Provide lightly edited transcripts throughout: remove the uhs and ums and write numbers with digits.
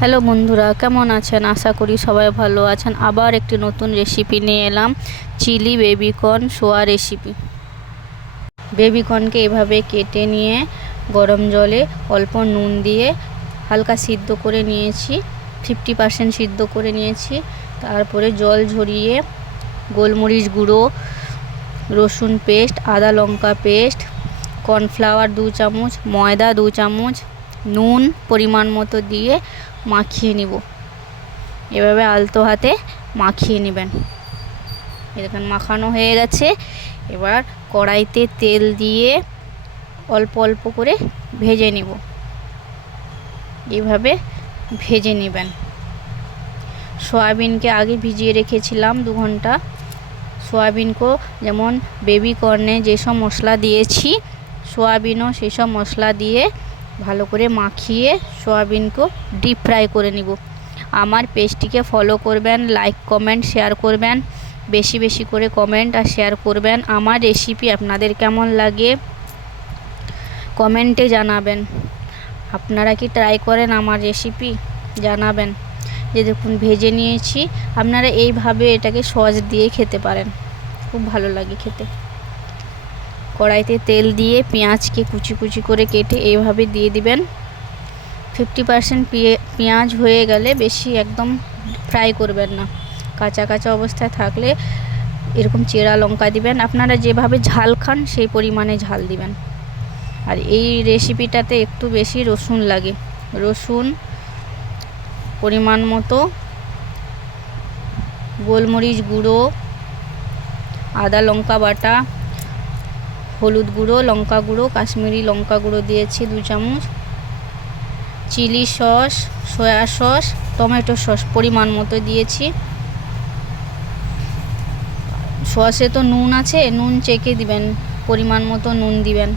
Hello বন্ধুরা, কেমন আছেন? আশা করি সবাই ভালো আছেন। আবার একটি নতুন রেসিপি নিয়ে এলাম, চিলি বেবিকর্ন সোয়া রেসিপি। বেবিকর্নকে এভাবে কেটে নিয়ে গরম জলে অল্প নুন দিয়ে হালকা সিদ্ধ করে নিয়েছি, 50% সিদ্ধ করে নিয়েছি। তারপরে জল ঝরিয়ে গোলমরিচ গুঁড়ো, রসুন পেস্ট, আদা লঙ্কা পেস্ট, কর্নফ্লাওয়ার 2 চামচ, ময়দা 2 চামচ, নুন পরিমাণ মতো দিয়ে মাখিয়ে নিব। এভাবে আলতো হাতে মাখিয়ে নেবেন। এরকম মাখানো হয়ে গেছে। এবার কড়াইতে তেল দিয়ে অল্প অল্প করে ভেজে নিব। এইভাবে ভেজে নেবেন। সয়াবিনকে আগে ভিজিয়ে রেখেছিলাম 2 ঘন্টা। সয়াবিনকেও যেমন বেবিকর্নে যেসব মশলা দিয়েছি, সয়াবিনও সেসব মশলা দিয়ে ভালো করে মাখিয়ে সয়াবিনকেও ডিপ ফ্রাই করে নিব। আমার পেজটিকে ফলো করবেন, লাইক কমেন্ট শেয়ার করবেন, বেশি বেশি করে কমেন্ট আর শেয়ার করবেন। আমার রেসিপি আপনাদের কেমন লাগে কমেন্টে জানাবেন। আপনারা কি ট্রাই করেন আমার রেসিপি? জানাবেন। যে দেখুন ভেজে নিয়েছি। আপনারা এইভাবে এটাকে সস দিয়ে খেতে পারেন, খুব ভালো লাগে খেতে। কড়াইতে তেল দিয়ে পেঁয়াজকে কুচি কুচি করে কেটে এইভাবে দিয়ে দিবেন। 50% পেঁয়াজ হয়ে গেলে বেশি একদম ফ্রাই করবেন না, কাঁচা কাঁচা অবস্থায় থাকলে এরকম চেরা লঙ্কা দিবেন। আপনারা যেভাবে ঝাল খান সেই পরিমাণে ঝাল দিবেন। আর এই রেসিপিটাতে একটু বেশি রসুন লাগে। রসুন পরিমাণ মতো, গোলমরিচ গুঁড়ো, আদা লঙ্কা বাটা, হলুদ গুঁড়ো, লঙ্কা গুঁড়ো, কাশ্মীরি লঙ্কা গুঁড়ো দিয়েছি 2 চামচ, chilli sauce, soya sauce, tomato sauce পরিমাণ মতো দিয়েছি। সসে তো নুন আছে, নুন চেখে দিবেন, পরিমাণ মতো নুন দিবেন।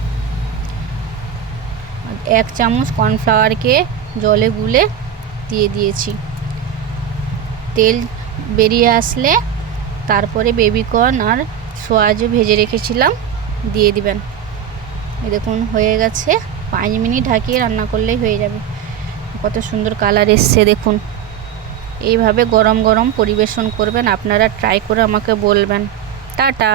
1 চামচ কর্নফ্লাওয়ারকে জলে গুলে দিয়ে দিয়েছি। তেল বেরিয়ে আসলে তারপরে বেবিকর্ন আর সোয়া যে ভেজে রেখেছিলাম দিয়ে দিবেন। এই দেখুন হয়ে গেছে। 5 মিনিট ঢাকিয়ে রান্না করলেই হয়ে যাবে। কত সুন্দর কালার এসছে দেখুন। এইভাবে গরম গরম পরিবেশন করবেন। আপনারা ট্রাই করে আমাকে বলবেন। টাটা।